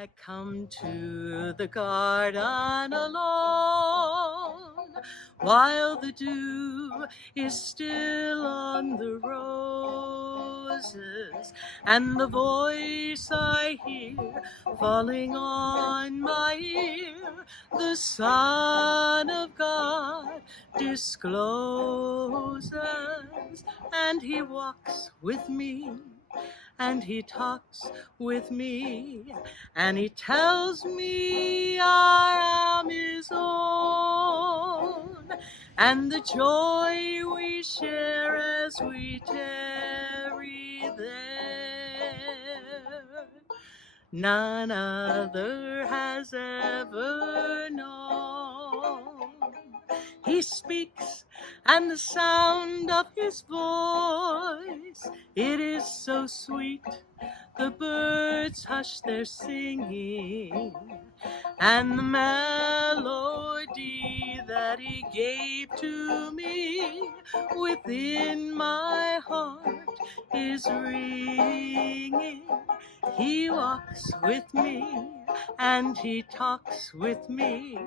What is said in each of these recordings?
I come to the garden alone, while the dew is still on the roses, and the voice I hear falling on my ear, the Son of God discloses, and he walks with me, and he talks with me, and he tells me I am his own, and the joy we share as we tarry there, none other has ever known. He speaks, and the sound of his voice, it is so sweet, the birds hush their singing, and the melody that he gave to me within my heart is ringing. He walks with me, and he talks with me,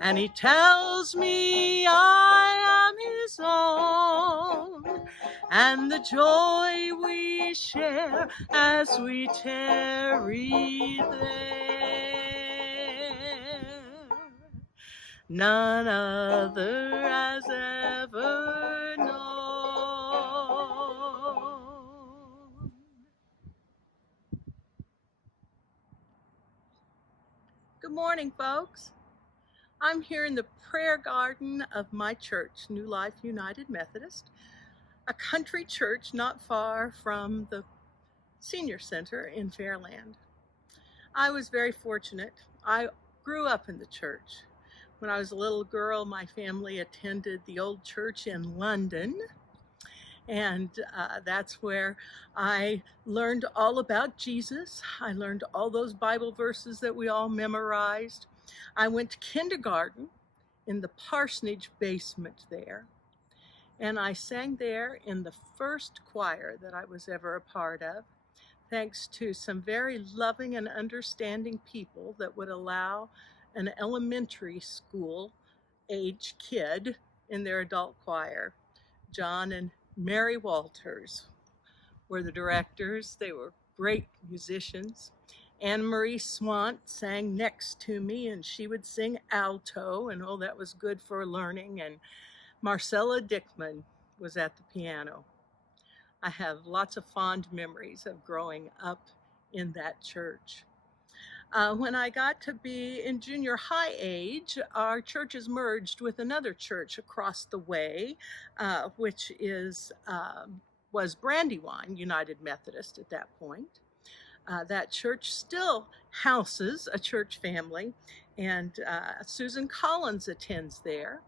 and he tells me I am his own, and the joy we share as we tarry there, none other has ever known. Good morning, folks. I'm here in the prayer garden of my church, New Life United Methodist, a country church not far from the senior center in Fairland. I was very fortunate. I grew up in the church. When I was a little girl, my family attended the old church in London, and that's where I learned all about Jesus. I learned all those Bible verses that we all memorized. I went to kindergarten in the parsonage basement there, and I sang there in the first choir that I was ever a part of, thanks to some very loving and understanding people that would allow an elementary school age kid in their adult choir. John and Mary Walters were the directors. They were great musicians. Anne Marie Swant sang next to me, and she would sing alto, and oh, that was good for learning. And Marcella Dickman was at the piano. I have lots of fond memories of growing up in that church. When I got to be in junior high age, our churches merged with another church across the way, which was Brandywine United Methodist at that point. That church still houses a church family, and Susan Collins attends there.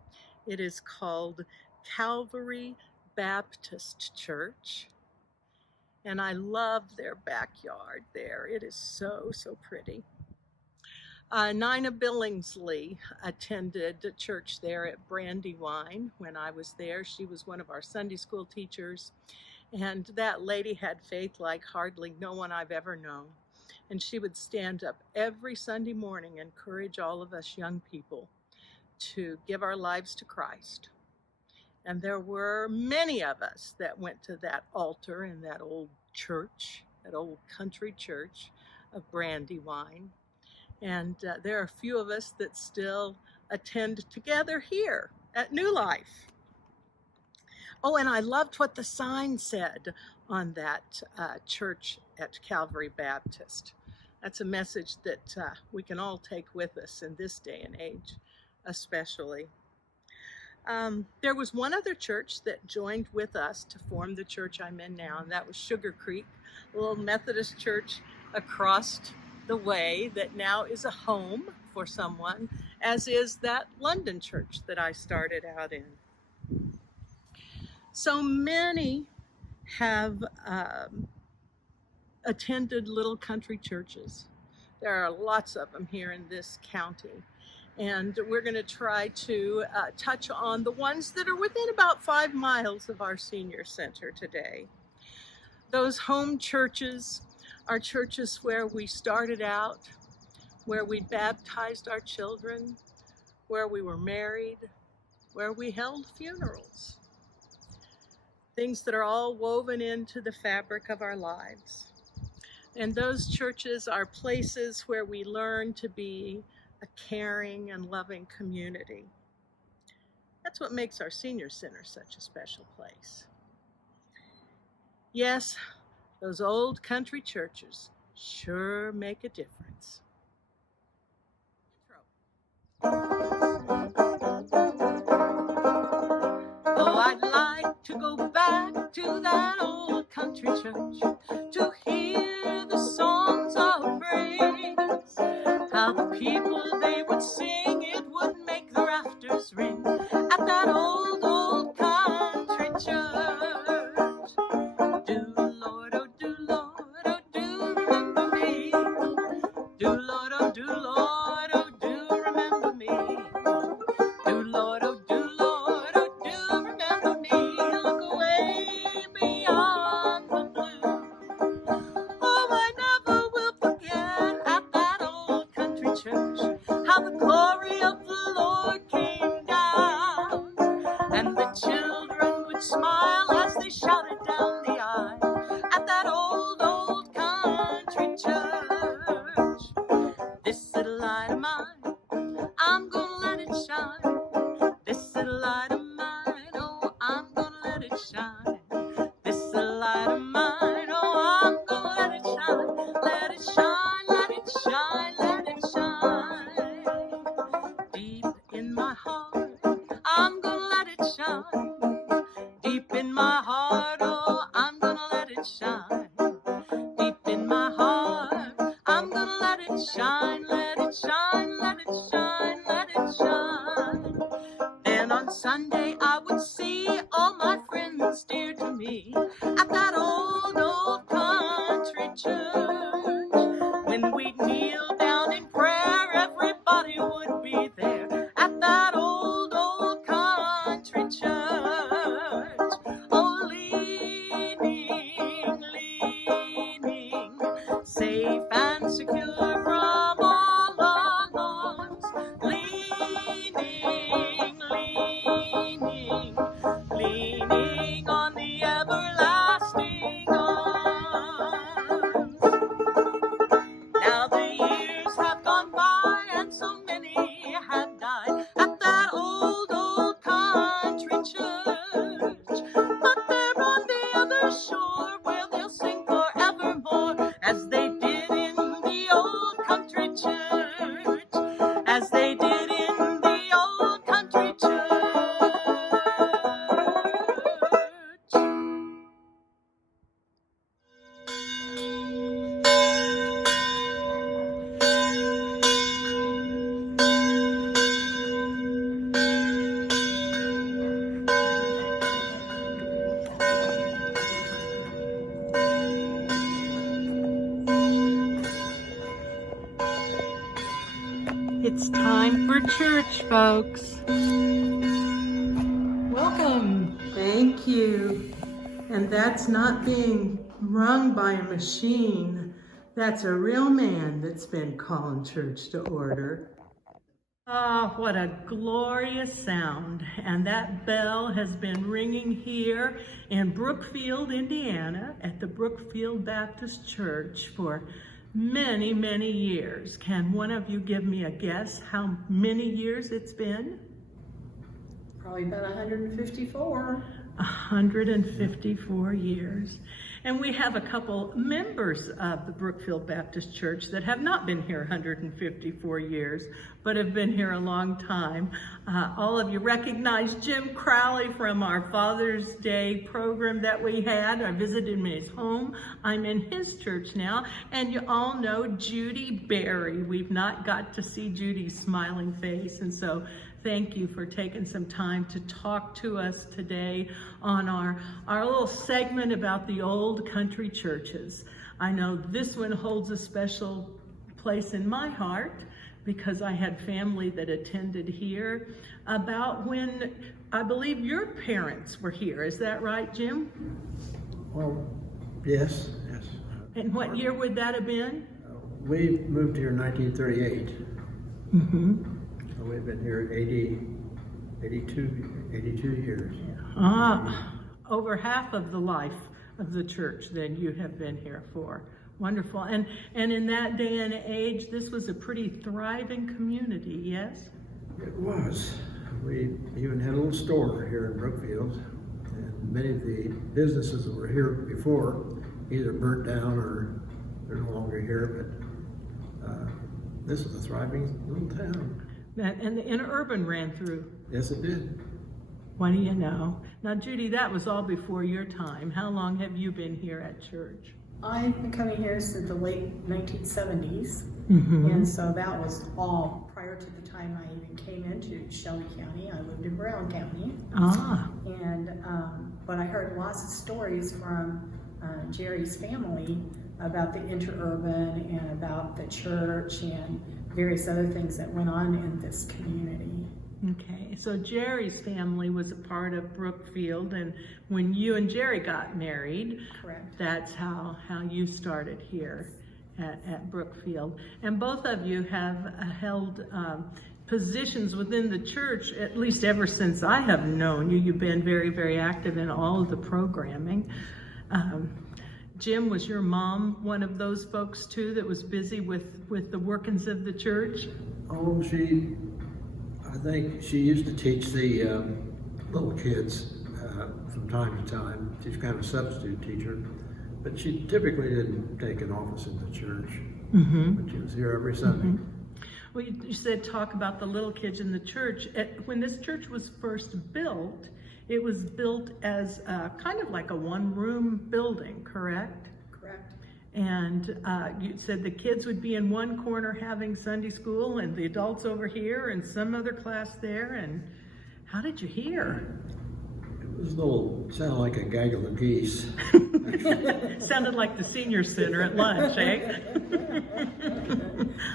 It is called Calvary Baptist Church, and I love their backyard there. It is so, so pretty. Nina Billingsley attended the church there at Brandywine when I was there. She was one of our Sunday school teachers, and that lady had faith like hardly no one I've ever known. And she would stand up every Sunday morning and encourage all of us young people to give our lives to Christ. And there were many of us that went to that altar in that old church, that old country church of Brandywine. And there are a few of us that still attend together here at New Life. Oh, and I loved what the sign said on that church at Calvary Baptist. That's a message that we can all take with us in this day and age, especially. There was one other church that joined with us to form the church I'm in now, and that was Sugar Creek, a little Methodist church across the way that now is a home for someone, as is that London church that I started out in. So many have attended little country churches. There are lots of them here in this county. And we're going to try to touch on the ones that are within about 5 miles of our senior center today. Those home churches Our church is where we started out, where we baptized our children, where we were married, where we held funerals. Things that are all woven into the fabric of our lives. And those churches are places where we learn to be a caring and loving community. That's what makes our senior center such a special place. Yes, those old country churches sure make a difference. Oh, I'd like to go back to that old country church to hear the songs of praise. How the people they would sing, it would make the rafters ring at that old country church. Do Lord, oh do Lord, oh do remember me. Do Lord, oh do Lord, oh do remember me. Do Lord, oh do Lord, oh do remember me. Look away beyond the blue. Oh, I never will forget at that old country church how the glory of the Lord came down, and the children would smile as they shouted down the aisle at that old country church. This little light of mine, I'm gonna let it shine. This little light of mine, oh, I'm gonna let it shine. This little light of mine, oh, I'm gonna let it shine. Let it shine, let it shine, let it shine. Deep in my heart, I'm gonna let it shine. Deep in my heart, oh, I'm gonna let it shine. Deep in my heart, I'm gonna let it shine, let it shine, let it shine, let it shine. Then on Sunday I would see all my friends dear to me at that old country church. When we'd kneel down in prayer, everybody would be there at that old country church. Oh, leaning, leaning, safe and secure from all alarms. Leaning, leaning, leaning on the everlasting arms. Now the years have gone by and so many have died at that old country church. But they're on the other shore where they'll sing forevermore as they did in the old country church, as they did in the old country church. It's time for church, folks. Welcome. Thank you. And that's not being rung by a machine. That's a real man that's been calling church to order. Ah, what a glorious sound. And that bell has been ringing here in Brookfield, Indiana, at the Brookfield Baptist Church for many, many years. Can one of you give me a guess how many years it's been? Probably about 154. 154 years. And we have a couple members of the Brookfield Baptist Church that have not been here 154 years, but have been here a long time. All of you recognize Jim Crowley from our Father's Day program that we had. I visited him in his home. I'm in his church now. And you all know Judy Berry. We've not got to see Judy's smiling face, and so thank you for taking some time to talk to us today on our little segment about the old country churches. I know this one holds a special place in my heart because I had family that attended here about when I believe your parents were here. Is that right, Jim? Well, yes. And what year would that have been? We moved here in 1938. Mm-hmm. So we've been here 82 years. Over half of the life of the church then you have been here for. Wonderful. And in that day and age, this was a pretty thriving community, yes? It was. We even had a little store here in Brookfield, and many of the businesses that were here before either burnt down or they're no longer here, but this was a thriving little town. And the interurban ran through. Yes, it did. What do you know? Now, Judy, that was all before your time. How long have you been here at church? I've been coming here since the late 1970s, Mm-hmm. and so that was all prior to the time I even came into Shelby County. I lived in Brown County, and but I heard lots of stories from Jerry's family about the interurban and about the church and various other things that went on in this community. Okay, so Jerry's family was a part of Brookfield, and when you and Jerry got married, Correct. that's how you started here at Brookfield. And both of you have held positions within the church, at least ever since I have known you. You've been very, very active in all of the programming. Jim, was your mom one of those folks too that was busy with the workings of the church? Oh, I think she used to teach the little kids from time to time. She's kind of a substitute teacher, but she typically didn't take an office in the church. Mm-hmm. But she was here every Sunday. Mm-hmm. Well, you said talk about the little kids in the church. When this church was first built, it was built as kind of like a one-room building, correct? Correct. And you said the kids would be in one corner having Sunday school and the adults over here and some other class there. And how did you hear? It was sounded like a gaggle of geese. Sounded like the senior center at lunch, eh?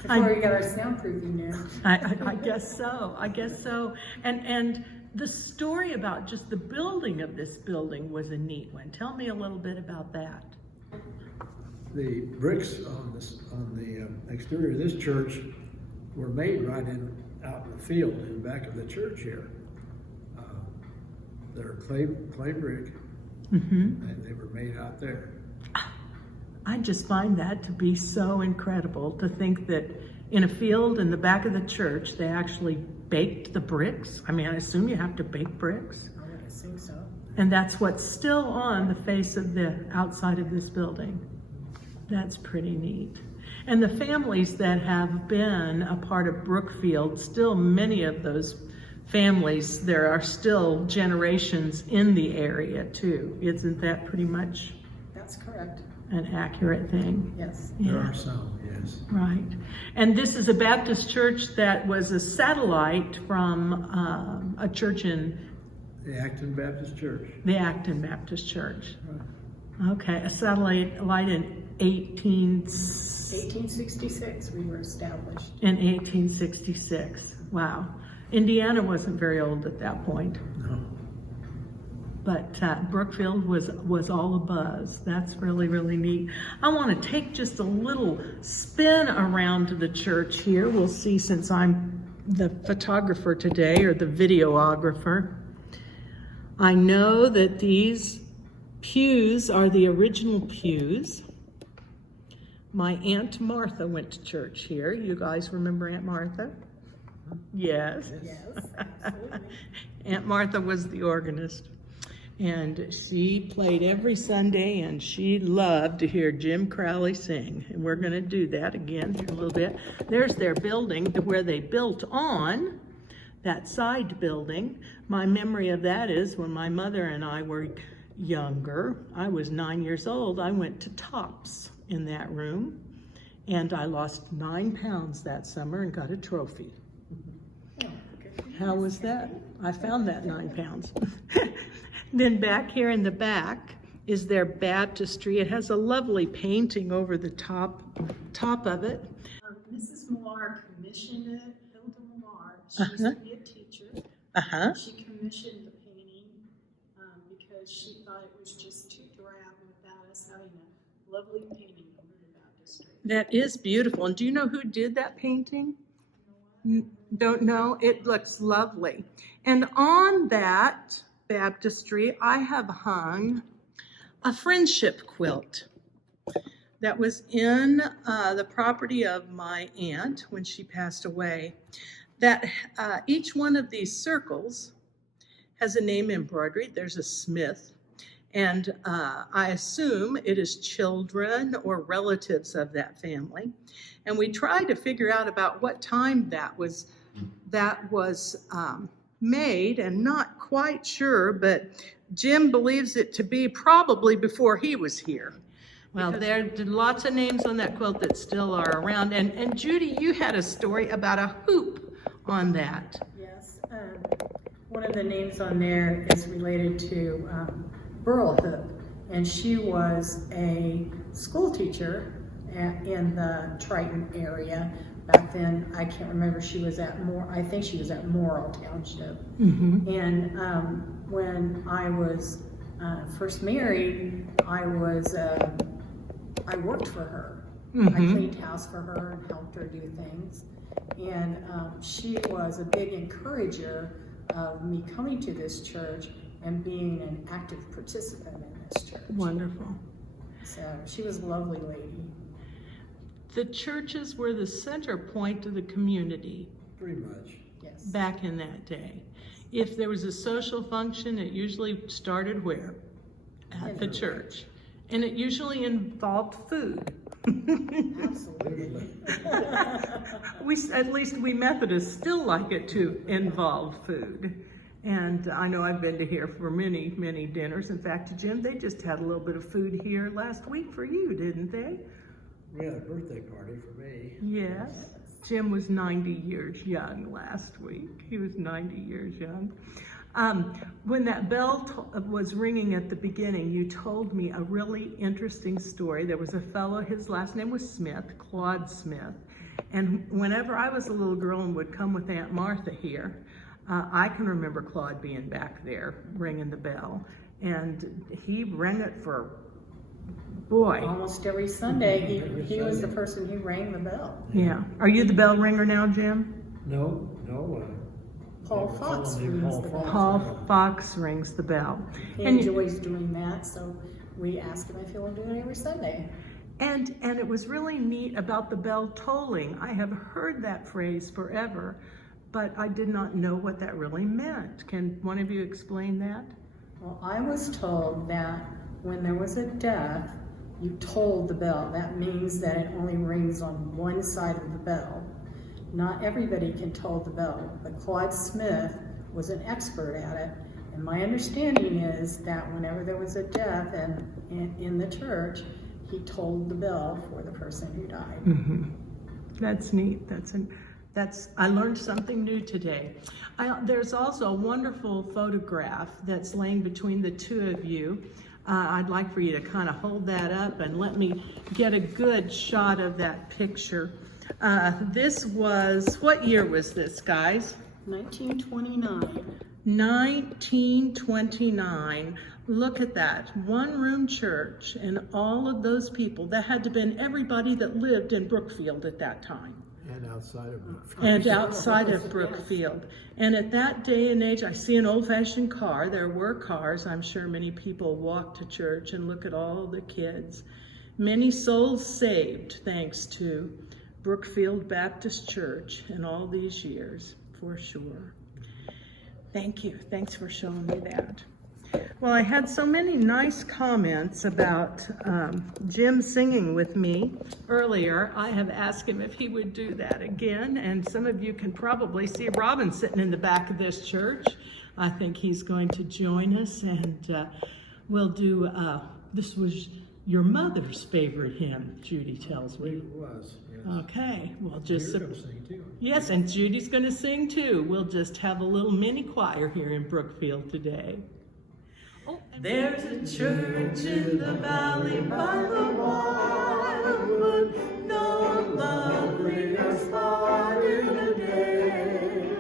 Before we got our soundproofing in. I guess so. I guess so. And the story about just the building of this building was a neat one. Tell me a little bit about that. The bricks on the exterior of this church were made right out in the field in the back of the church here. They're clay brick, Mm-hmm. and they were made out there. I just find that to be so incredible to think that in a field in the back of the church, they actually baked the bricks. I mean, I assume you have to bake bricks. I would assume so. And that's what's still on the face of the outside of this building. That's pretty neat. And the families that have been a part of Brookfield, still many of those families, there are still generations in the area too. Isn't that pretty much That's correct. an accurate thing? Yes. Yeah. There are some, yes. Right. And this is a Baptist church that was a satellite from a church in The Acton Baptist Church. the Acton Baptist Church. Right. Okay, a satellite in 1866 we were established. in 1866. Wow. Indiana wasn't very old at that point. No. But Brookfield was all abuzz. That's really, really neat. I want to take just a little spin around the church here. We'll see, since I'm the photographer today, or the videographer. I know that these pews are the original pews. My Aunt Martha went to church here. You guys remember Aunt Martha? Yes. Yes, absolutely. Aunt Martha was the organist. And she played every Sunday, and she loved to hear Jim Crowley sing. And we're going to do that again here a little bit. There's their building where they built on, that side building. My memory of that is when my mother and I were younger, I was 9 years old, I went to Tops in that room. And I lost 9 pounds that summer and got a trophy. How was that? I found that 9 pounds. Then back here in the back is their baptistry. It has a lovely painting over the top of it. Mrs. Millar commissioned it, Hilda Millar. She used to be a teacher. Uh-huh. She commissioned the painting because she thought it was just too drab without us having a lovely painting That is beautiful. And do you know who did that painting? Don't know? It looks lovely. And on that baptistry, I have hung a friendship quilt that was in the property of my aunt when she passed away. That each one of these circles has a name embroidered. There's a Smith, and I assume it is children or relatives of that family. And we tried to figure out about what time that was made, and not quite sure, but Jim believes it to be probably before he was here. Well, there are lots of names on that quilt that still are around. And Judy, you had a story about a hoop on that. Yes, one of the names on there is related to Burl Hoop, and she was a school teacher in the Triton area. Back then, I can't remember, she was at I think she was at Morrill Township. Mm-hmm. And when I was first married, I worked for her. Mm-hmm. I cleaned house for her and helped her do things. And she was a big encourager of me coming to this church and being an active participant in this church. Wonderful. So she was a lovely lady. The churches were the center point of the community. Pretty much. Yes. Back in that day. If there was a social function, it usually started where? At the church. And it usually involved food. Absolutely. At least we Methodists still like it to involve food. And I know I've been to here for many, many dinners. In fact, Jim, they just had a little bit of food here last week for you, didn't they? We had a birthday party for me. Yes. Jim was 90 years young last week. He was 90 years young. When that bell was ringing at the beginning, you told me a really interesting story. There was a fellow, his last name was Smith, Claude Smith. And whenever I was a little girl and would come with Aunt Martha here, I can remember Claude being back there ringing the bell. And he rang it for, boy. Almost every Sunday, he was the person who rang the bell. Yeah. Are you the bell ringer now, Jim? No. Paul Fox rings the bell. Paul Fox rings the bell. He enjoys doing that, so we ask him if he'll do it every Sunday. And it was really neat about the bell tolling. I have heard that phrase forever, but I did not know what that really meant. Can one of you explain that? Well, I was told that when there was a death, you tolled the bell. That means that it only rings on one side of the bell. Not everybody can toll the bell, but Claude Smith was an expert at it. And my understanding is that whenever there was a death in the church, he tolled the bell for the person who died. Mm-hmm. That's neat. I learned something new today. There's also a wonderful photograph that's laying between the two of you. I'd like for you to kind of hold that up and let me get a good shot of that picture. This was, what year was this, guys? 1929. 1929. Look at that. One-room church, and all of those people. That had to have been everybody that lived in Brookfield at that time. And outside of Brookfield. And outside of Brookfield. And at that day and age, I see an old-fashioned car. There were cars. I'm sure many people walked to church and look at all the kids. Many souls saved thanks to Brookfield Baptist Church in all these years, for sure. Thank you. Thanks for showing me that. Well, I had so many nice comments about Jim singing with me earlier. I have asked him if he would do that again, and some of you can probably see Robin sitting in the back of this church. I think he's going to join us, and we'll do, this was your mother's favorite hymn, Judy tells me. It was, yes. Okay, we'll just... You're going to sing too. Yes, and Judy's going to sing too. We'll just have a little mini choir here in Brookfield today. There's a church in the valley by the wildwood, no lovelier spot in the day.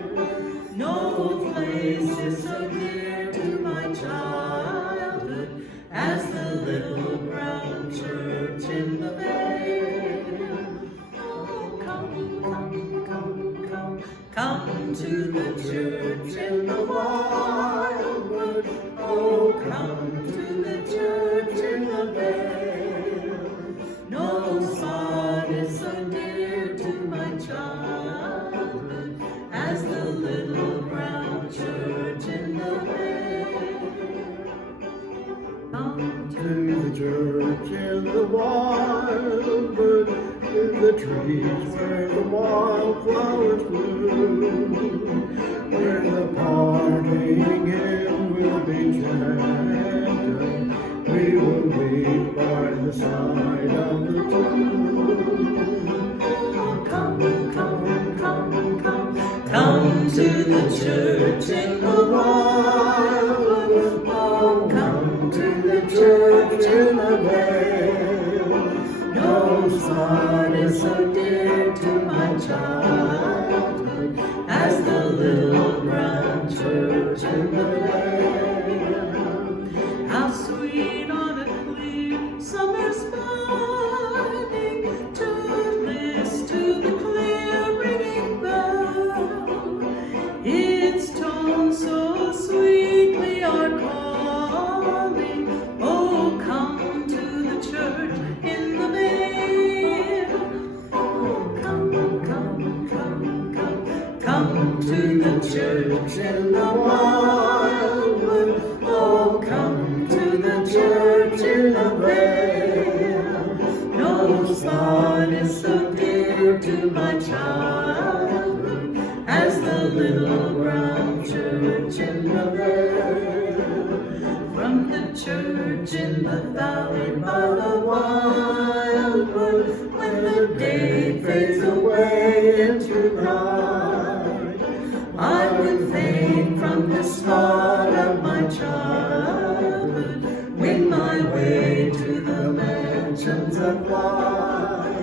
No place is so dear to my childhood as the little brown church in the bay. Come to the church in the wildwood. Oh, come to the church in the vale. No spot is so dear to my childhood as the little brown church in the vale. Come To the church in the wildwood, in the trees where the wildflowers bloom, where the parting hymn will be chanted. We will weep by the side of the tomb. Come, come, come, come, come to the church in the wildwood. Oh, come to the church in the vale. No spot is so dear to my childhood as the little brown church in the vale. How sweet on a clear summer's morning to listen to the clear ringing bell. Its tones so sweetly are calling. Oh, come to the church in the vale. Oh, come, come, come, come, come to the church in the wildwood. Oh, come to the church in the vale. No spot is so dear to my childhood as the little brown church in the vale. From the church in the valley by the wildwood, when the day fades away into night, I would faint from the spot of my childhood, wing my way to the mansions of light.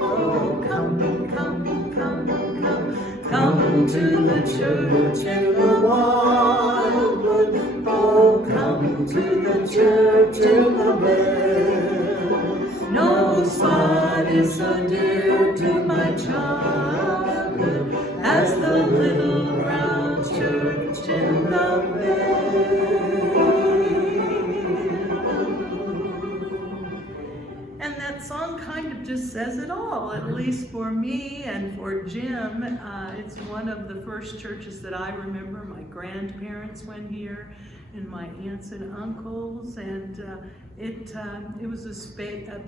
Oh, come, come, come, come, come to the church in the wildwood. Oh, come to the church in the vale. No spot is so dear to my childhood as the little brown church in the vale. And that song kind of just says it all, at least for me and for Jim. It's one of the first churches that I remember. My grandparents went here, and my aunts and uncles, and it was a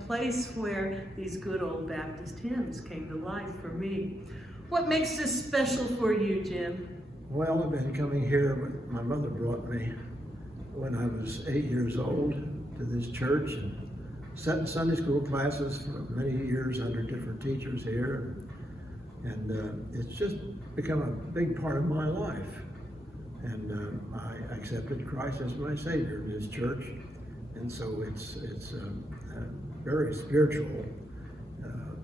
place where these good old Baptist hymns came to life for me. What makes this special for you, Jim? Well, I've been coming here, but my mother brought me when I was 8 years old to this church and sat in Sunday school classes for many years under different teachers here. And it's just become a big part of my life. And I accepted Christ as my Savior in His church. And so it's a very spiritual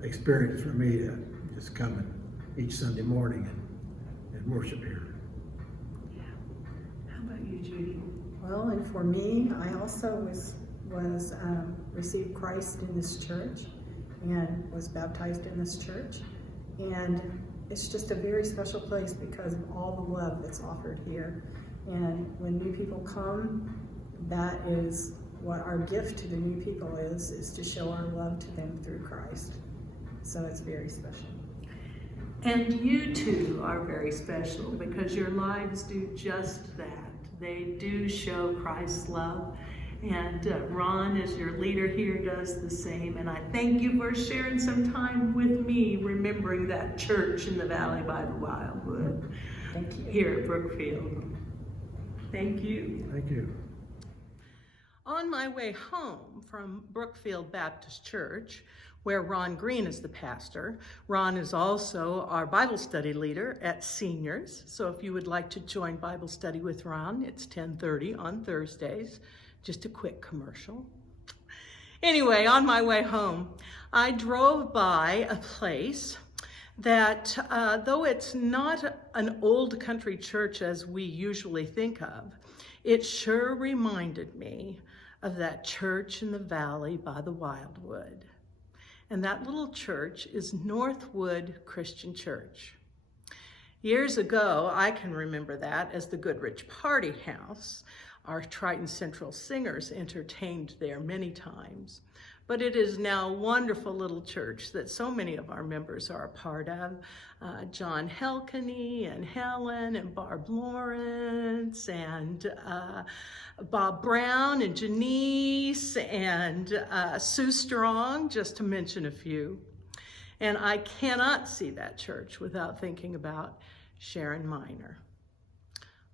experience for me to just come each Sunday morning and worship here. Yeah. How about you, Judy? Well, and for me, I also received Christ in this church and was baptized in this church. And it's just a very special place because of all the love that's offered here. And when new people come, that is what our gift to the new people is to show our love to them through Christ. So it's very special. And you too are very special because your lives do just that. They do show Christ's love. And Ron, as your leader here, does the same. And I thank you for sharing some time with me, remembering that church in the valley by the Wildwood. Thank you. Here at Brookfield. Thank you. Thank you. On my way home from Brookfield Baptist Church, where Ron Green is the pastor, Ron is also our Bible study leader at Seniors. So if you would like to join Bible study with Ron, it's 10:30 on Thursdays. Just a quick commercial. Anyway, on my way home, I drove by a place that, though it's not an old country church as we usually think of, it sure reminded me of that church in the valley by the Wildwood. And that little church is Northwood Christian Church. Years ago, I can remember that as the Goodrich Party House. Our Triton Central singers entertained there many times. But it is now a wonderful little church that so many of our members are a part of. John Helkeny and Helen and Barb Lawrence and Bob Brown and Janice and Sue Strong, just to mention a few. And I cannot see that church without thinking about Sharon Miner.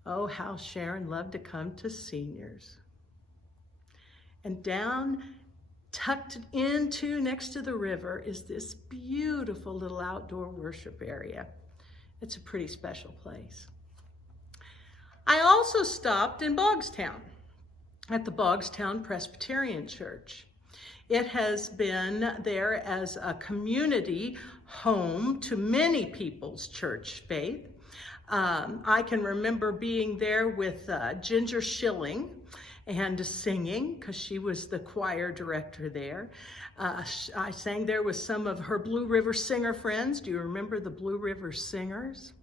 Oh, how Sharon loved to come to seniors. And down, tucked into next to the river, is this beautiful little outdoor worship area. It's a pretty special place. I also stopped in Bogstown at the Bogstown Presbyterian Church. It has been there as a community home to many people's church faith. I can remember being there with Ginger Schilling and singing, because she was the choir director there. I sang there with some of her Blue River singer friends. Do you remember the Blue River Singers?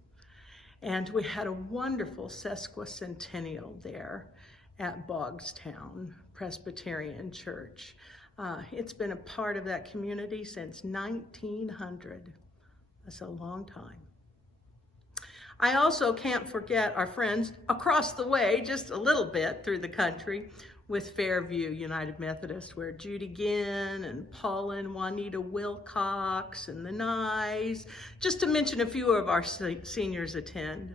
And we had a wonderful sesquicentennial there at Bogstown Presbyterian Church. It's been a part of that community since 1900. That's a long time. I also can't forget our friends across the way, just a little bit through the country, with Fairview United Methodist, where Judy Ginn and Paula and Juanita Wilcox and the Nyes, just to mention a few of our seniors, attend.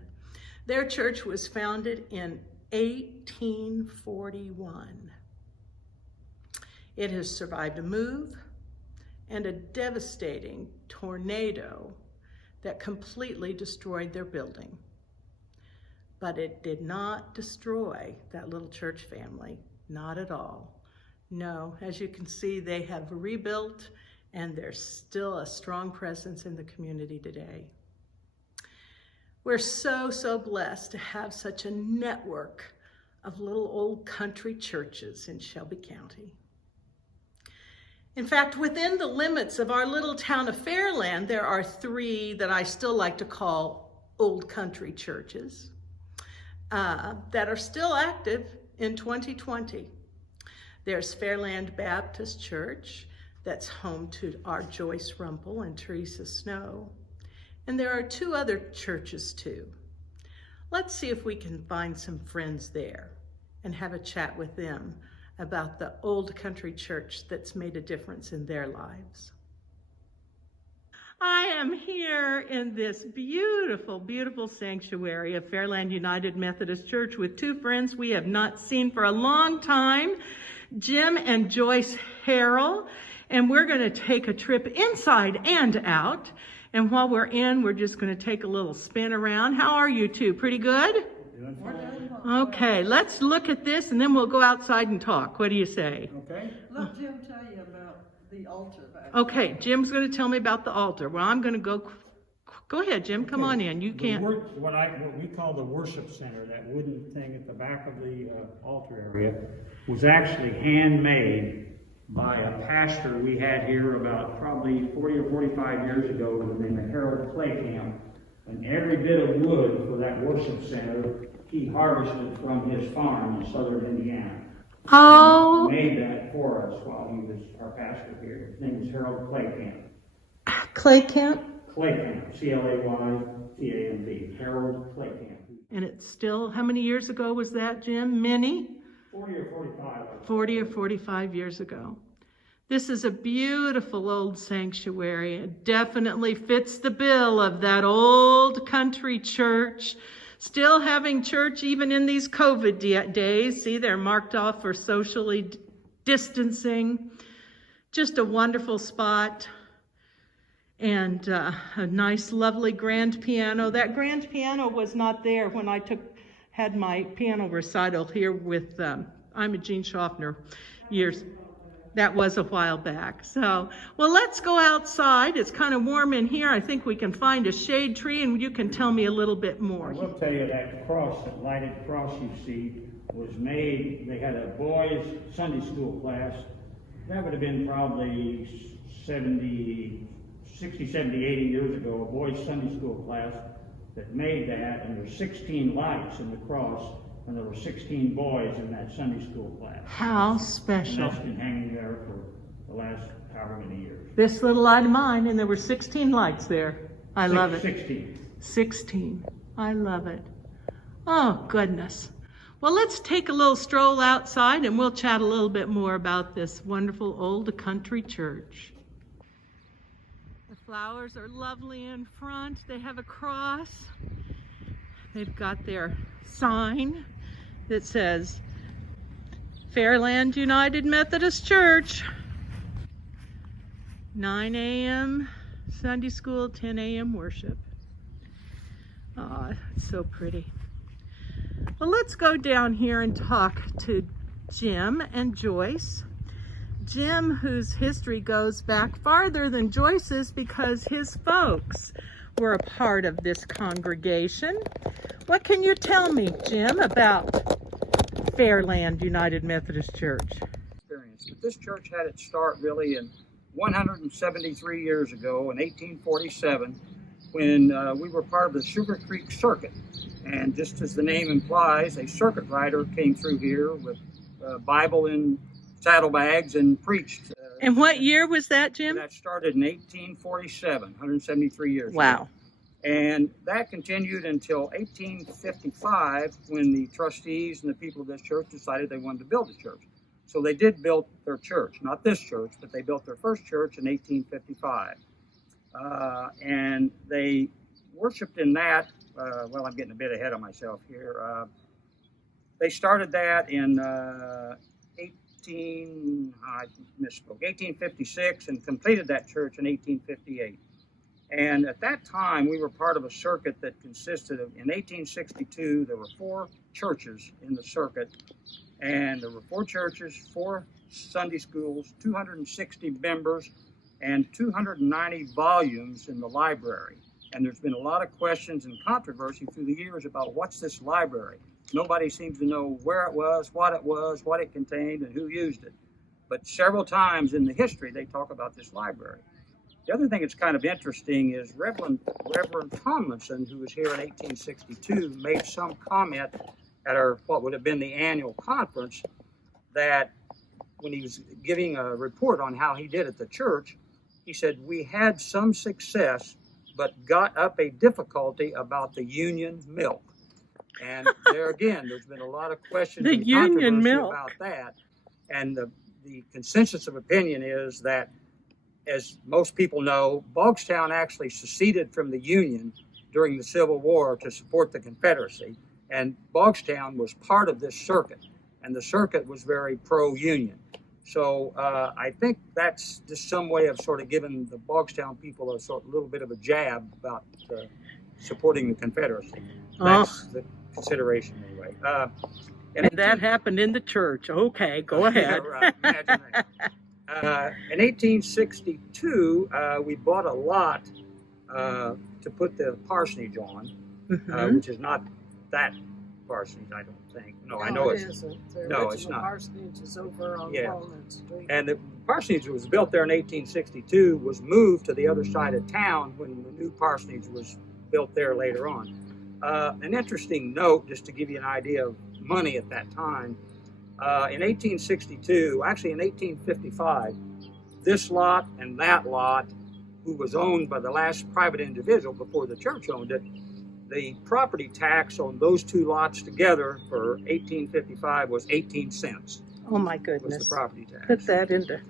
Their church was founded in 1841. It has survived a move and a devastating tornado that completely destroyed their building. But it did not destroy that little church family, not at all. No, as you can see, they have rebuilt and there's still a strong presence in the community today. We're so, so blessed to have such a network of little old country churches in Shelby County. In fact, within the limits of our little town of Fairland, there are 3 that I still like to call old country churches that are still active in 2020. There's Fairland Baptist Church, that's home to our Joyce Rumpel and Teresa Snow. And there are 2 other churches too. Let's see if we can find some friends there and have a chat with them about the old country church that's made a difference in their lives. I am here in this beautiful, beautiful sanctuary of Fairland United Methodist Church with 2 friends we have not seen for a long time, Jim and Joyce Harrell, and we're going to take a trip inside and out. And while we're in, we're just going to take a little spin around. How are you 2? Pretty good? Okay, let's look at this and then we'll go outside and talk. What do you say? Okay. Let Jim tell you about the altar back there. Okay, Jim's going to tell me about the altar. Well, I'm going to go ahead, Jim. Come on in. You can't. What we call the worship center, that wooden thing at the back of the altar area, was actually handmade by a pastor we had here about probably 40 or 45 years ago named Harold Claycamp. And every bit of wood for that worship center, he harvested from his farm in southern Indiana. Oh. He made that for us while he was our pastor here. His name was Harold Claycamp. Claycamp? Claycamp, C-L-A-Y-C-A-M-P, Harold Claycamp. And it's still, how many years ago was that, Jim? Many? 40 or 45. 40 or 45 years ago. This is a beautiful old sanctuary. It definitely fits the bill of that old country church. Still having church even in these COVID days. See, they're marked off for socially distancing. Just a wonderful spot. And a nice, lovely grand piano. That grand piano was not there when I had my piano recital here with Imogene Schaffner years. That was a while back. So, well, let's go outside. It's kind of warm in here. I think we can find a shade tree and you can tell me a little bit more. I will tell you that cross, that lighted cross you see, was made, they had a boys' Sunday school class. That would have been probably 60, 70, 80 years ago, a boys' Sunday school class. that made that, and there's 16 lights in the cross, and there were 16 boys in that Sunday school class. How And special. that's been hanging there for the last however many years. This little light of mine, and there were 16 lights there. I love it. 16. 16. I love it. Oh, goodness. Well, let's take a little stroll outside and we'll chat a little bit more about this wonderful old country church. The flowers are lovely in front. They have a cross. They've got their sign that says Fairland United Methodist Church. 9 a.m. Sunday school, 10 a.m. worship. Oh, it's so pretty. Well, let's go down here and talk to Jim and Joyce. Jim, whose history goes back farther than Joyce's because his folks were a part of this congregation. What can you tell me, Jim, about Fairland United Methodist Church? But this church had its start really in 173 years ago in 1847 when we were part of the Sugar Creek Circuit. And just as the name implies, a circuit rider came through here with a Bible in saddlebags and preached. And what year was that, Jim? That started in 1847, 173 years ago. Wow. And that continued until 1855 when the trustees and the people of this church decided they wanted to build a church. So they did build their church, not this church, but they built their first church in 1855. And they worshiped in that, well, I'm getting a bit ahead of myself here. They started that in 1856 and completed that church in 1858. And at that time, we were part of a circuit that consisted of, in 1862, there were 4 churches in the circuit. And there were 4 churches, 4 Sunday schools, 260 members, and 290 volumes in the library. And there's been a lot of questions and controversy through the years about what's this library. Nobody seems to know where it was, what it contained, and who used it. But several times in the history, they talk about this library. The other thing that's kind of interesting is Reverend Tomlinson, who was here in 1862, made some comment at our, what would have been the annual conference, that when he was giving a report on how he did at the church, he said, we had some success, but got up a difficulty about the Union milk. And there again, there's been a lot of questions and controversy about that. And the consensus of opinion is that, as most people know, Bogstown actually seceded from the Union during the Civil War to support the Confederacy. And Bogstown was part of this circuit, and the circuit was very pro-Union. So I think that's just some way of sort of giving the Bogstown people a little bit of a jab about supporting the Confederacy. That's the consideration anyway. And that happened in the church. Okay, go ahead. Yeah, right. Imagine that. In 1862, we bought a lot to put the parsonage on, which is not that parsonage, I don't think. No, I know it isn't. No, it's not. Parsonage is over on Walnut Street. And the parsonage was built there in 1862, was moved to the other side of town when the new parsonage was built there later on. An interesting note, just to give you an idea of money at that time, in 1862, actually in 1855, this lot and that lot, who was owned by the last private individual before the church owned it, the property tax on those 2 lots together for 1855 was 18 cents. Oh my goodness. Was the property tax. Put that into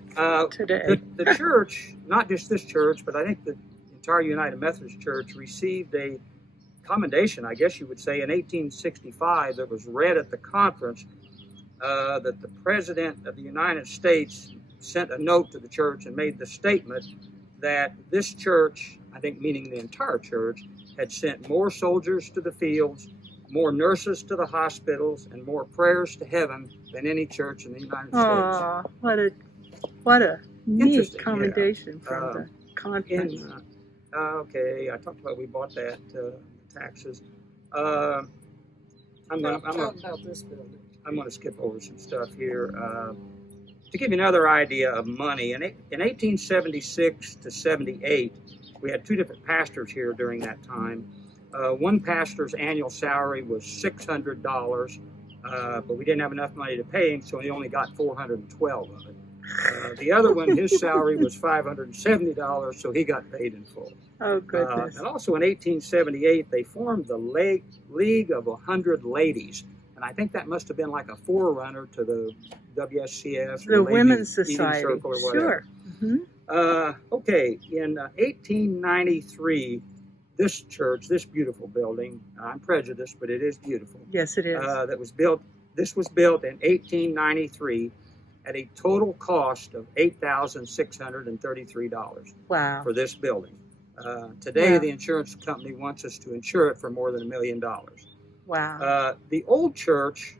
today. The church, not just this church, but I think the entire United Methodist Church received a commendation, I guess you would say, in 1865 that was read at the conference, that the President of the United States sent a note to the church and made the statement that this church, I think meaning the entire church, had sent more soldiers to the fields, more nurses to the hospitals, and more prayers to heaven than any church in the United States. What a neat commendation from the conference. Okay, I talked about we bought that taxes. I'm going to skip over some stuff here. To give you another idea of money, in 1876 to 78, we had 2 different pastors here during that time. One pastor's annual salary was $600, but we didn't have enough money to pay him, so he only got $412 of it. The other one, his salary was $570, so he got paid in full. Oh, goodness. And also in 1878, they formed the League of 100 Ladies. And I think that must have been like a forerunner to the WSCS. The Women's Eating Society. Circle or whatever. Sure. Mm-hmm. Okay, in 1893, this church, this beautiful building, I'm prejudiced, but it is beautiful. Yes, it is. This was built in 1893 at a total cost of $8,633 Wow. for this building. Today, Wow. the insurance company wants us to insure it for more than $1 million. Wow. The old church,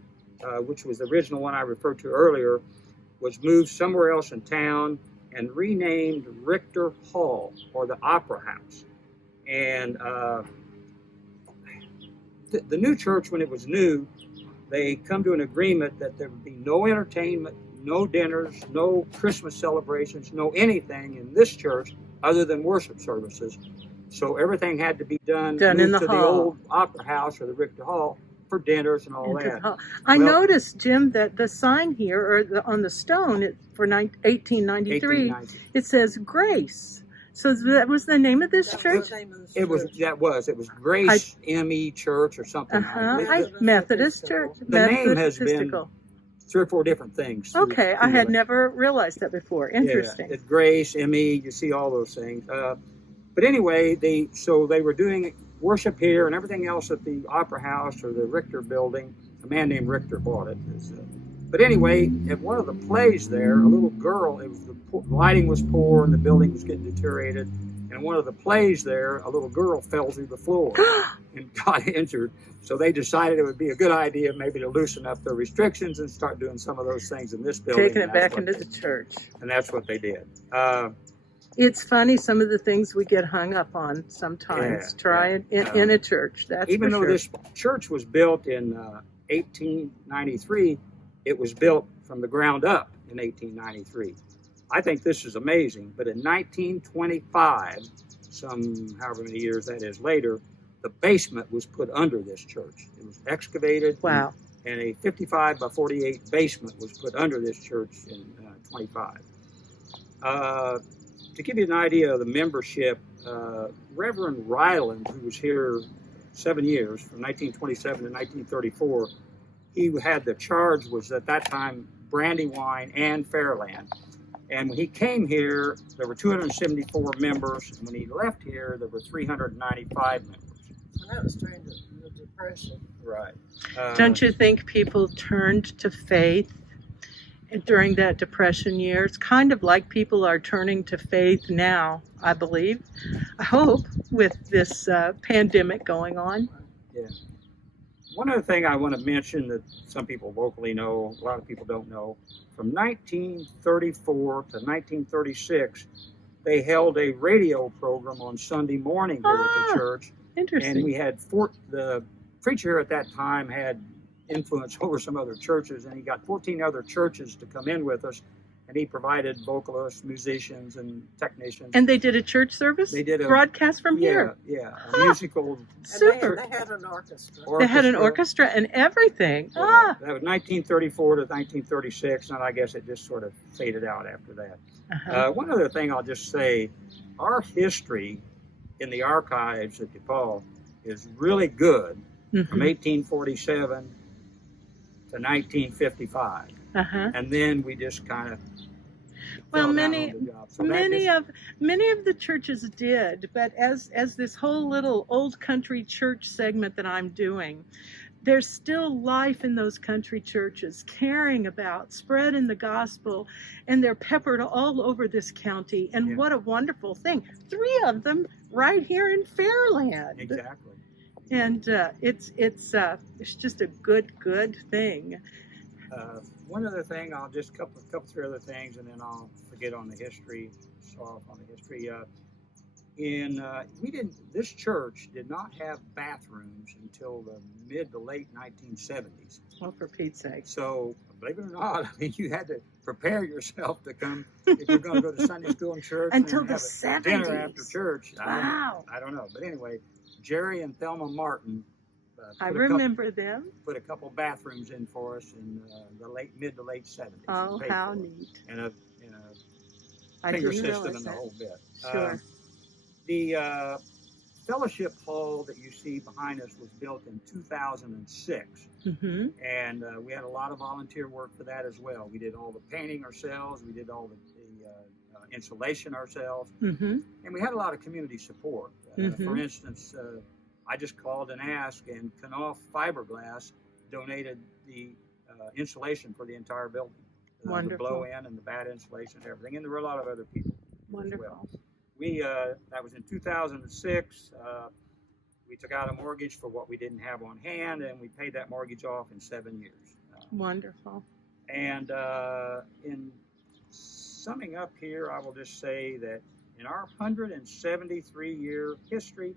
which was the original one I referred to earlier, was moved somewhere else in town and renamed Richter Hall, or the Opera House. And the new church, when it was new, they come to an agreement that there would be no entertainment, no dinners, no Christmas celebrations, no anything in this church other than worship services. So everything had to be done in the to hall. the old Opera House or the Richter Hall for dinners and all that. I Well- noticed, Jim, that the sign here, or on the stone for 1893, 1890. it says Grace. So that was the name of this church? It was Grace M.E. Church or something. Methodist Church. The name has been Methodistical. 3 or 4 different things. Okay, I had never realized that before. Interesting. Yeah, it's Grace, M.E., you see all those things. But anyway, they were doing worship here and everything else at the Opera House or the Richter building. A man named Richter bought it. But anyway, at one of the plays there, a little girl, the lighting was poor and the building was getting deteriorated. And in one of the plays there, a little girl fell through the floor and got injured. So they decided it would be a good idea maybe to loosen up the restrictions and start doing some of those things in this building. Taking it back into the church. And that's what they did. It's funny, some of the things we get hung up on sometimes. Try it in a church. That's even for though sure. this church was built in 1893, it was built from the ground up in 1893. I think this is amazing. But in 1925, some however many years that is later, the basement was put under this church. It was excavated. Wow. And a 55 by 48 basement was put under this church in 25. To give you an idea of the membership, Reverend Ryland, who was here 7 years, from 1927 to 1934, he had the charge, was at that time Brandywine and Fairland. And when he came here, there were 274 members, and when he left here, there were 395 members. That was during the Depression. Right. Don't you think people turned to faith during that Depression year? It's kind of like people are turning to faith now, I believe. I hope, with this pandemic going on. Yeah. One other thing I want to mention that some people locally know, a lot of people don't know, from 1934 to 1936, they held a radio program on Sunday morning here at the church. Interesting. And we had the preacher here at that time had influence over some other churches, and he got 14 other churches to come in with us, and he provided vocalists, musicians, and technicians. And they did a church service? They did a broadcast from here? Yeah, a musical. Super. And they had an orchestra. They had an orchestra and everything. That was 1934 to 1936, and I guess it just sort of faded out after that. One other thing I'll just say, our history in the archives at DePaul is really good from 1847 to 1955. And then we just kind of many of the churches did, but as this whole little old country church segment that I'm doing, there's still life in those country churches, caring about, spreading the gospel, and they're peppered all over this county. And what a wonderful thing. 3 of them right here in Fairland. Exactly. And it's just a good thing. One other thing, I'll just couple 3 other things, and then I'll forget on the history. Off on the history. This church did not have bathrooms until the mid to late 1970s. Well, for Pete's sake. So, believe it or not, I mean, you had to prepare yourself to come if you're going to go to Sunday school and church. Until and the have a 70s. dinner after church. Wow. I don't know. But anyway, Jerry and Thelma Martin I remember them. put a couple bathrooms in for us in the mid to late 70s. Oh, how neat. And a I finger didn't system realize and the that. whole bit. Sure. The fellowship hall that you see behind us was built in 2006. Mm-hmm. And we had a lot of volunteer work for that as well. We did all the painting ourselves. We did all the insulation ourselves. Mm-hmm. And we had a lot of community support. Mhm. For instance, I just called and asked, and Knopf Fiberglass donated the insulation for the entire building. The Wonderful. blow in and the bad insulation and everything. And there were a lot of other people Wonderful. as well. That was in 2006. We took out a mortgage for what we didn't have on hand, and we paid that mortgage off in 7 years. Wonderful. And in summing up here, I will just say that in our 173-year history,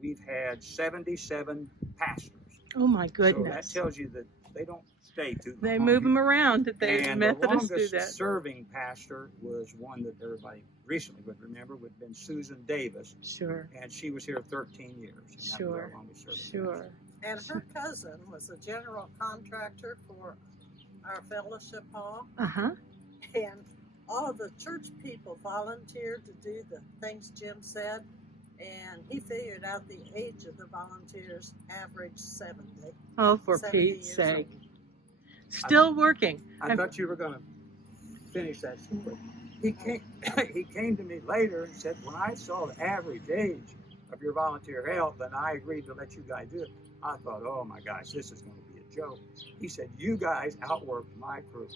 we've had 77 pastors. Oh, my So goodness. that tells you that they don't stay too long. They move them around. They And Methodists the do longest that. serving pastor was one that everybody recently would remember, would have been Susan Davis, Sure. and she was here 13 years. And that was Sure. our longest serving Sure. And her cousin was a general contractor for our fellowship hall. Uh-huh. And all of the church people volunteered to do the things Jim said. And he figured out the age of the volunteers averaged 70. Oh, for 70 Pete's years sake. old. Still working. I thought you were going to finish that story. He came to me later and said, when I saw the average age of your volunteer help, then I agreed to let you guys do it. I thought, oh my gosh, this is going to be a joke. He said, you guys outworked my crew.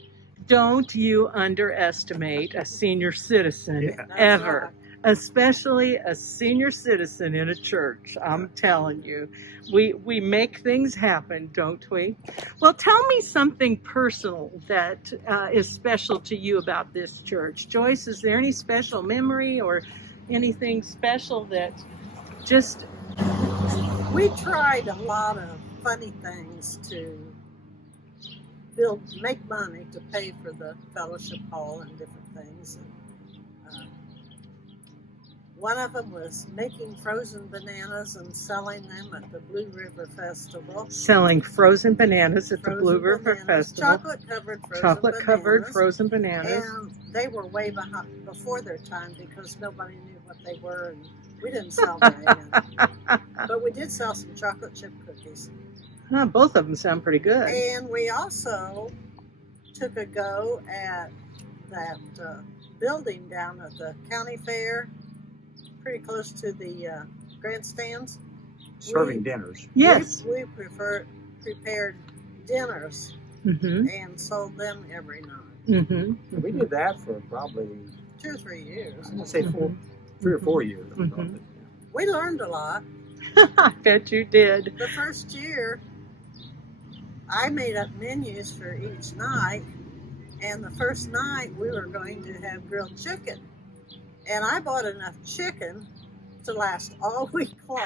Don't you underestimate a senior citizen Yeah. ever, especially a senior citizen in a church. I'm telling you, we make things happen, don't we? Well, tell me something personal that is special to you about this church. Joyce, is there any special memory or anything special that just... We tried a lot of funny things to make money to pay for the fellowship hall and different things. And, one of them was making frozen bananas and selling them at the Blue River Festival. Selling frozen bananas at the Blue River Festival. Chocolate-covered frozen bananas. And they were way before their time because nobody knew what they were, and we didn't sell very many. But we did sell some chocolate chip cookies. Both of them sound pretty good. And we also took a go at that building down at the county fair, pretty close to the grandstands. Serving dinners. Yes. We prepared dinners Mm-hmm. and sold them every night. Mm-hmm. We did that for probably, 2 or 3 years. I'm going to say 3 or 4 years. Mhm. We learned a lot. I bet you did. The first year, I made up menus for each night, and the first night we were going to have grilled chicken. And I bought enough chicken to last all week long.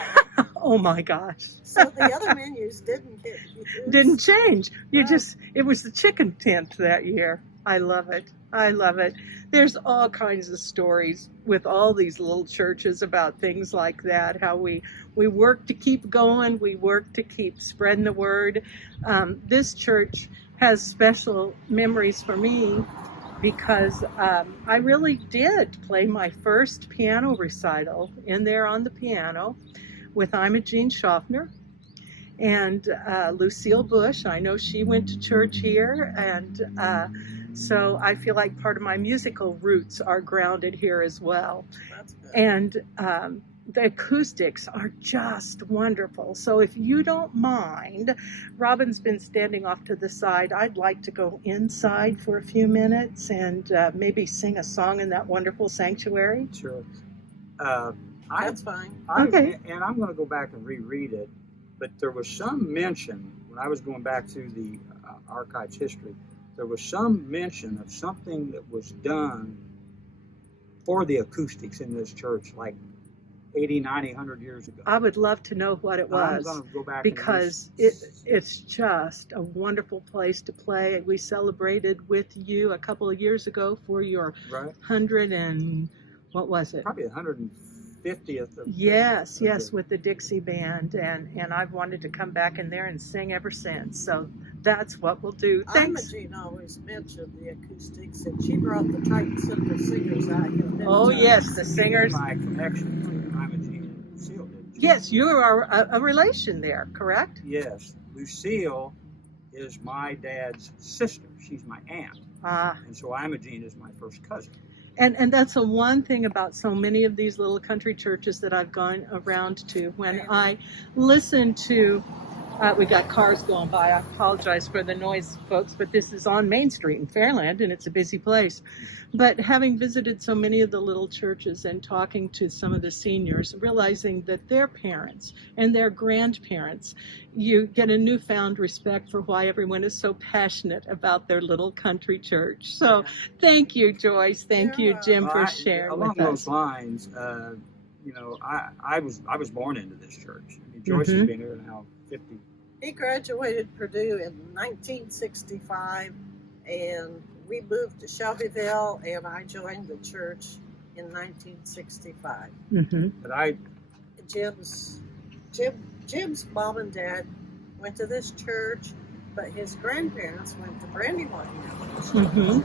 Oh my gosh. So the other menus didn't get used. Didn't change. You No. just, it was the chicken tent that year. I love it. I love it. There's all kinds of stories with all these little churches about things like that, how we work to keep going, we work to keep spreading the word. This church has special memories for me because I really did play my first piano recital in there on the piano with Imogene Schaffner and Lucille Bush. I know she went to church here, and so I feel like part of my musical roots are grounded here as well. That's good. And the acoustics are just wonderful. So if you don't mind, Robin's been standing off to the side. I'd like to go inside for a few minutes and maybe sing a song in that wonderful sanctuary. Sure. That's fine. Okay. And I'm going to go back and reread it, but there was some mention, when I was going back to the archives history, there was some mention of something that was done for the acoustics in this church, like 80, 90, 100 years ago. I would love to know what it was. I'm going to go back because it's just a wonderful place to play. We celebrated with you a couple of years ago for your 100 and what was it? Probably 150th. Yes, with the Dixie Band, and I've wanted to come back in there and sing ever since. So that's what we'll do. Thanks. Imogene always mentioned the acoustics, and she brought the Triton Simple Singers out here. Oh yes, the singers. My connection to Imogene and Lucille did. Yes, you are a relation there, correct? Yes, Lucille is my dad's sister. She's my aunt. And so Imogene is my first cousin. And that's the one thing about so many of these little country churches that I've gone around to. When I listen to, we got cars going by. I apologize for the noise, folks, but this is on Main Street in Fairland, and it's a busy place. But having visited so many of the little churches and talking to some of the seniors, realizing that their parents and their grandparents, you get a newfound respect for why everyone is so passionate about their little country church. So thank you, Joyce. Thank you, Jim, for sharing along with us. those lines, you know, I was born into this church. I mean, Joyce has been here now 50. He graduated Purdue in 1965, and we moved to Shelbyville, and I joined the church in 1965. But Jim's mom and dad went to this church, but his grandparents went to Brandywine Methodist.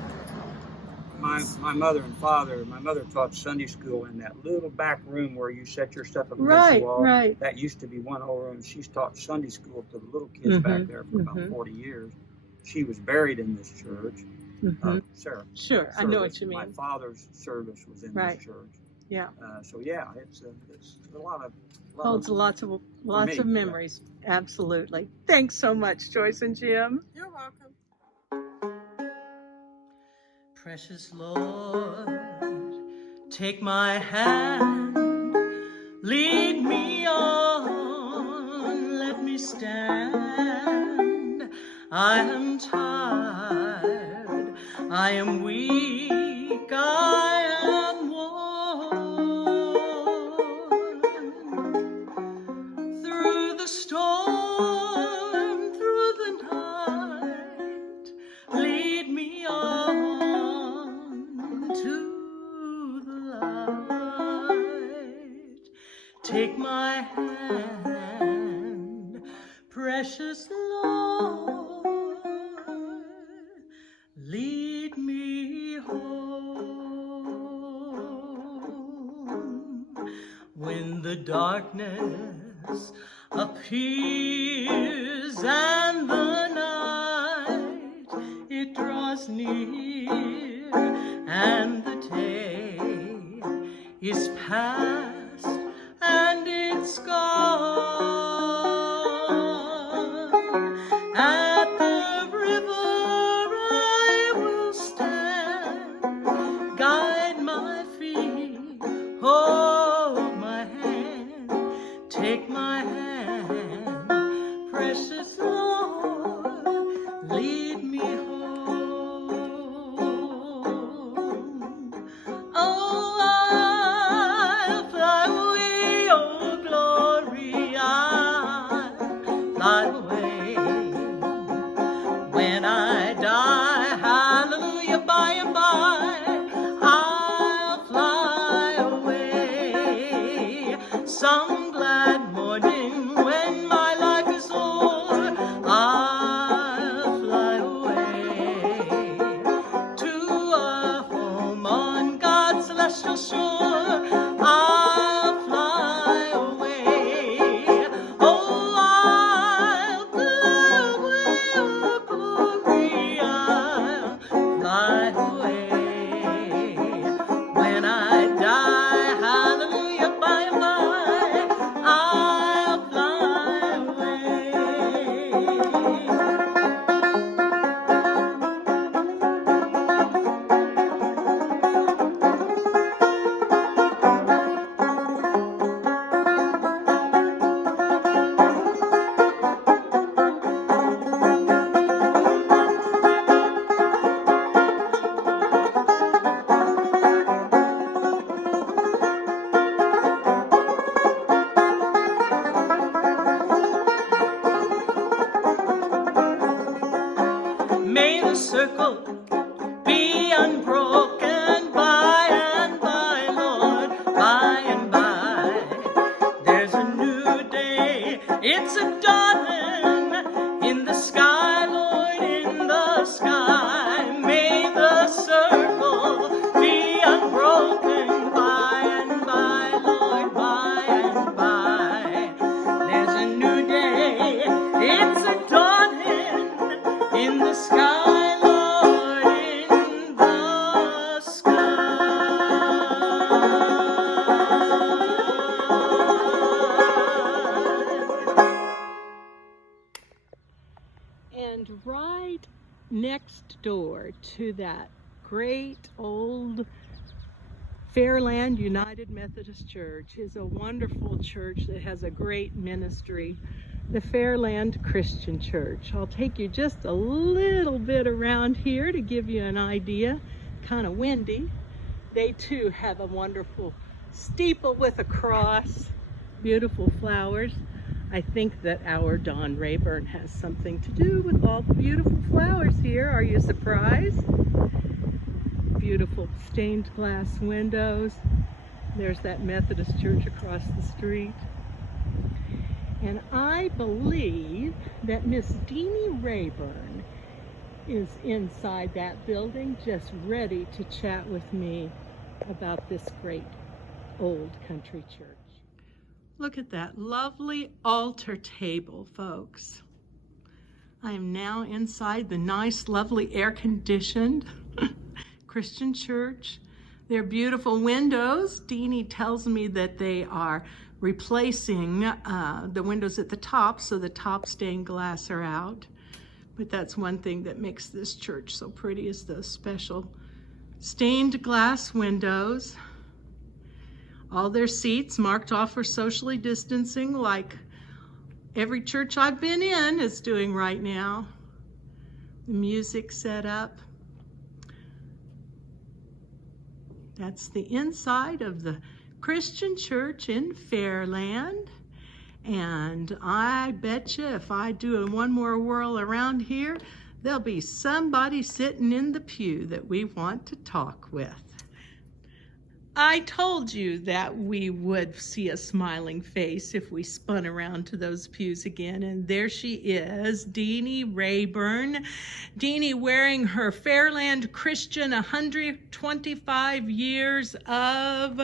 My mother and father, my mother taught Sunday school in that little back room where you set your stuff up against the wall. Right. That used to be one whole room. She's taught Sunday school to the little kids back there for about 40 years. She was buried in this church. Sarah. Sure, I know what you mean. My father's service was in this church. Yeah. So yeah, it's a lot of holds lots of memories. Yeah. Absolutely. Thanks so much, Joyce and Jim. You're welcome. Precious Lord, take my hand, lead me on, let me stand. I am tired, I am weak, I am worn. Through the storm, through the night, lead me on to the light. Take my hand, precious Lord, lead me home. When the darkness appears and the night it draws near, and the day is past and it's gone. At the river I will stand, guide my feet, hold my hand, take my hand, precious Lord, lead me home. Oh, I'll fly away, oh glory, I'll fly away. When I die, hallelujah, by and by, I'll fly away. Some glad morning when my life is o'er, I'll fly away. circle be unbroken by and by, Lord, by and by. There's a new day, it's a dawning in the sky, Lord, in the sky. May the circle be unbroken by and by, Lord, by and by. There's a new day, it's a dawning in the sky, Lord, in the sky. And right next door to that great old Fairland United Methodist Church is a wonderful church that has a great ministry, the Fairland Christian Church. I'll take you just a little bit around here to give you an idea. Kind of windy. They too have a wonderful steeple with a cross, beautiful flowers. I think that our Don Rayburn has something to do with all the beautiful flowers here. Are you surprised? Beautiful stained glass windows. There's that Methodist church across the street. And I believe that Miss Deanie Rayburn is inside that building, just ready to chat with me about this great old country church. Look at that lovely altar table, folks. I am now inside the nice, lovely, air-conditioned Christian church. Their beautiful windows. Deanie tells me that they are replacing the windows at the top, so the top stained glass are out. But that's one thing that makes this church so pretty, is those special stained glass windows. All their seats marked off for socially distancing, like every church I've been in is doing right now. The music set up. That's the inside of the Christian church in Fairland. And I bet you if I do one more whirl around here, there'll be somebody sitting in the pew that we want to talk with. I told you that we would see a smiling face if we spun around to those pews again, and there she is, Deanie Rayburn. Deanie wearing her Fairland Christian 125 years of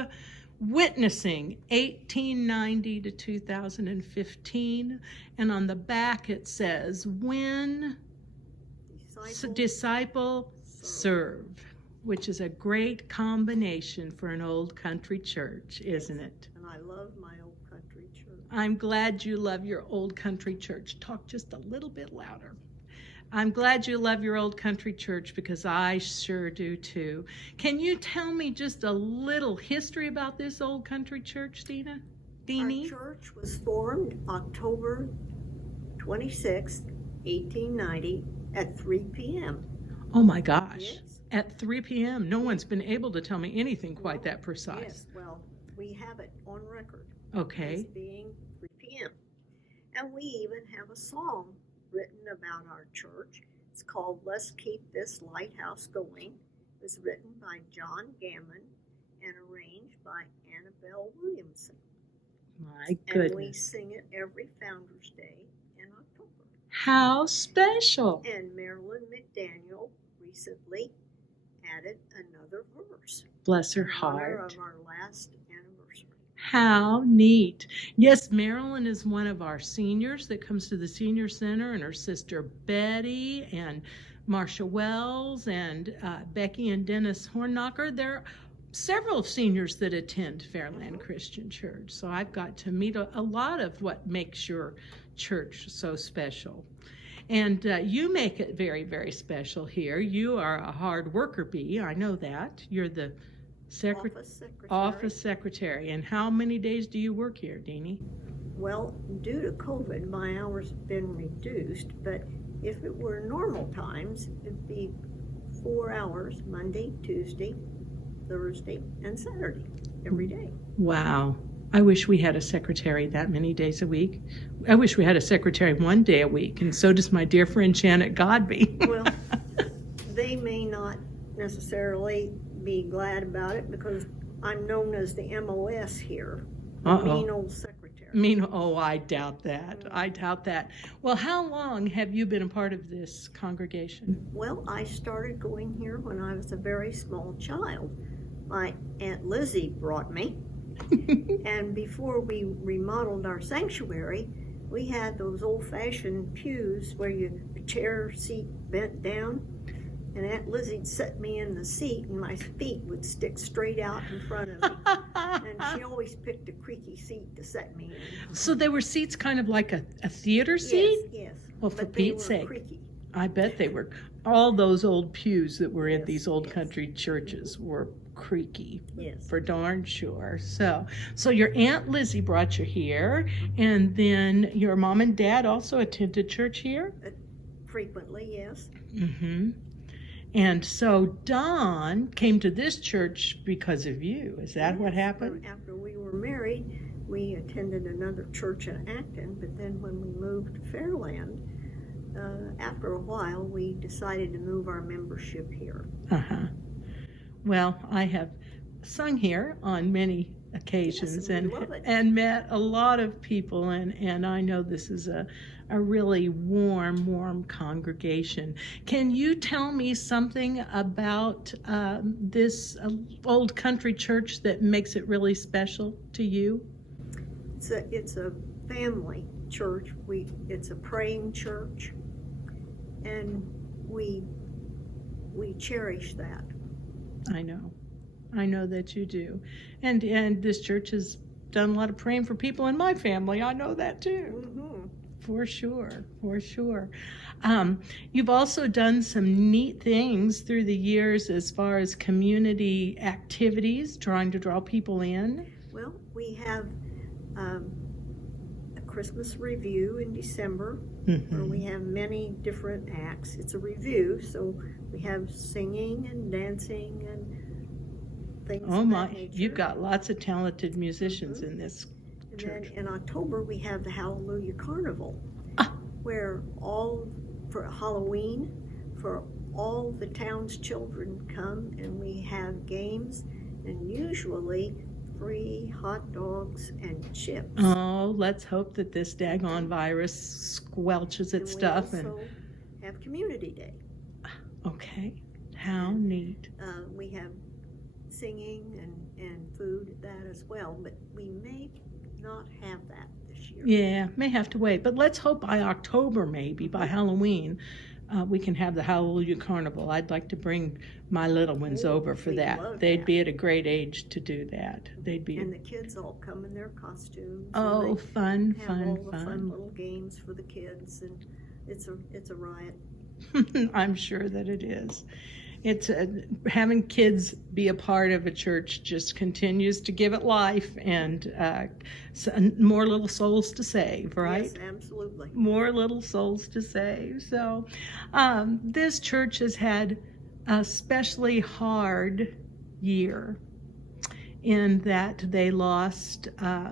witnessing, 1890 to 2015, and on the back it says, "Win, disciple, serve," which is a great combination for an old country church, isn't it? And I love my old country church. I'm glad you love your old country church. Talk just a little bit louder. I'm glad you love your old country church, because I sure do too. Can you tell me just a little history about this old country church, Deanie? Our church was formed October 26, 1890 at 3 p.m. Oh my gosh. Yes. At 3 p.m. No one's been able to tell me anything quite that precise. Yes, well, we have it on record. Okay. As being 3 p.m. And we even have a song written about our church. It's called "Let's Keep This Lighthouse Going." It was written by John Gammon and arranged by Annabelle Williamson. My goodness. And we sing it every Founders Day in October. How special. And Marilyn McDaniel recently added another verse. Bless her in honor heart. of our last anniversary. How neat. Yes, Marilyn is one of our seniors that comes to the senior center, and her sister Betty and Marcia Wells and Becky and Dennis Hornknocker. There are several seniors that attend Fairland Christian Church, so I've got to meet a lot of what makes your church so special. And you make it very, very special here. You are a hard worker bee, I know that. You're the office secretary. And how many days do you work here, Deanie? Well, due to COVID, my hours have been reduced, but if it were normal times, it'd be 4 hours, Monday, Tuesday, Thursday, and Saturday, every day. Wow. I wish we had a secretary that many days a week. I wish we had a secretary one day a week, and so does my dear friend Janet Godby. Well, they may not necessarily be glad about it because I'm known as the MOS here, the mean old secretary. Oh, I doubt that. I doubt that. Well, how long have you been a part of this congregation? Well, I started going here when I was a very small child. My Aunt Lizzie brought me, and before we remodeled our sanctuary, we had those old-fashioned pews where the chair seat bent down, and Aunt Lizzie'd set me in the seat and my feet would stick straight out in front of me. And she always picked a creaky seat to set me in. So they were seats kind of like a theater seat? Yes. Well, for But Pete's they were sake. creaky. I bet they were. All those old pews that were in Yes, these old yes. country churches were creaky. Yes. For darn sure. So your Aunt Lizzie brought you here, and then your mom and dad also attended church here? Frequently, yes. Mm-hmm. And so Don came to this church because of you. Is that what happened? After we were married, we attended another church in Acton, but then when we moved to Fairland, after a while, we decided to move our membership here. Uh-huh. Well, I have sung here on many occasions, Yes, we love it. and met a lot of people, and I know this is a really warm congregation. Can you tell me something about this old country church that makes it really special to you? It's a family church. It's a praying church, and we cherish that. I know that you do, and this church has done a lot of praying for people in my family. I know that too. Mm-hmm. For sure. You've also done some neat things through the years as far as community activities, trying to draw people in. Well, we have a Christmas review in December, where we have many different acts. It's a review, so we have singing and dancing and things Oh of my, that nature. you've got lots of talented musicians in this And church. then in October, we have the Hallelujah Carnival, where for Halloween, for all the town's children come, and we have games, and usually free hot dogs and chips. Oh, let's hope that this daggone virus squelches its stuff. We also have Community Day. Okay, how neat. We have singing and food at that as well, but we may not have that this year. Yeah, may have to wait, but let's hope by October, maybe by Halloween, we can have the Hallelujah Carnival. I'd like to bring my little ones over for we'd that. love They'd that. be at a great age to do that. They'd be. And the kids all come in their costumes. Oh, and they fun, have fun, all the fun fun. little games for the kids, and it's a riot. I'm sure that it is. It's having kids be a part of a church just continues to give it life, and more little souls to save, right? Yes, absolutely. More little souls to save. So this church has had a especially hard year in that they lost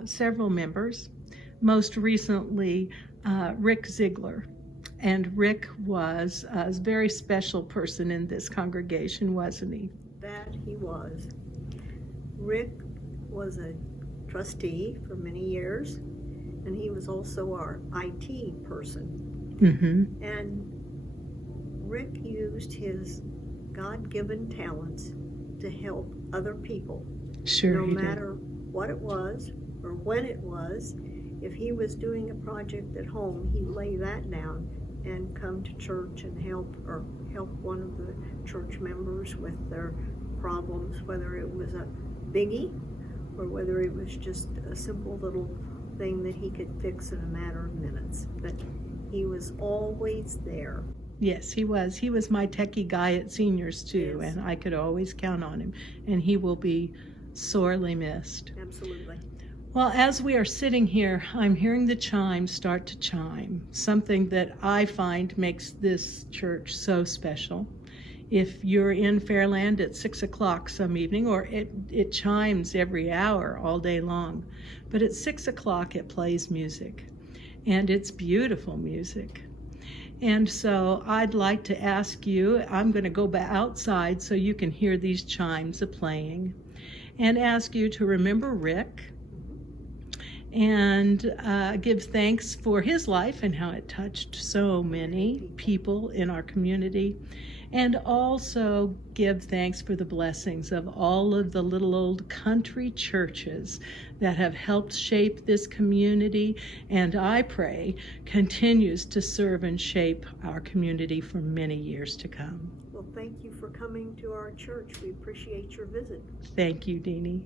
several members, most recently Rick Ziegler. And Rick was a very special person in this congregation, wasn't he? That he was. Rick was a trustee for many years, and he was also our IT person. Mm-hmm. And Rick used his God-given talents to help other people. Sure, No he did. matter what it was or when it was. If he was doing a project at home, he'd lay that down and come to church and help one of the church members with their problems, whether it was a biggie or whether it was just a simple little thing that he could fix in a matter of minutes. But he was always there. Yes, he was. He was my techie guy at seniors too, Yes. and I could always count on him. And he will be sorely missed. Absolutely. Well, as we are sitting here, I'm hearing the chimes start to chime, something that I find makes this church so special. If you're in Fairland at 6 o'clock some evening, or it chimes every hour all day long, but at 6 o'clock it plays music, and it's beautiful music. And so I'd like to ask you, I'm going to go back outside so you can hear these chimes playing, and ask you to remember Rick and give thanks for his life and how it touched so many people in our community. And also give thanks for the blessings of all of the little old country churches that have helped shape this community, and I pray continues to serve and shape our community for many years to come. Well, thank you for coming to our church. We appreciate your visit. Thank you, Deanie.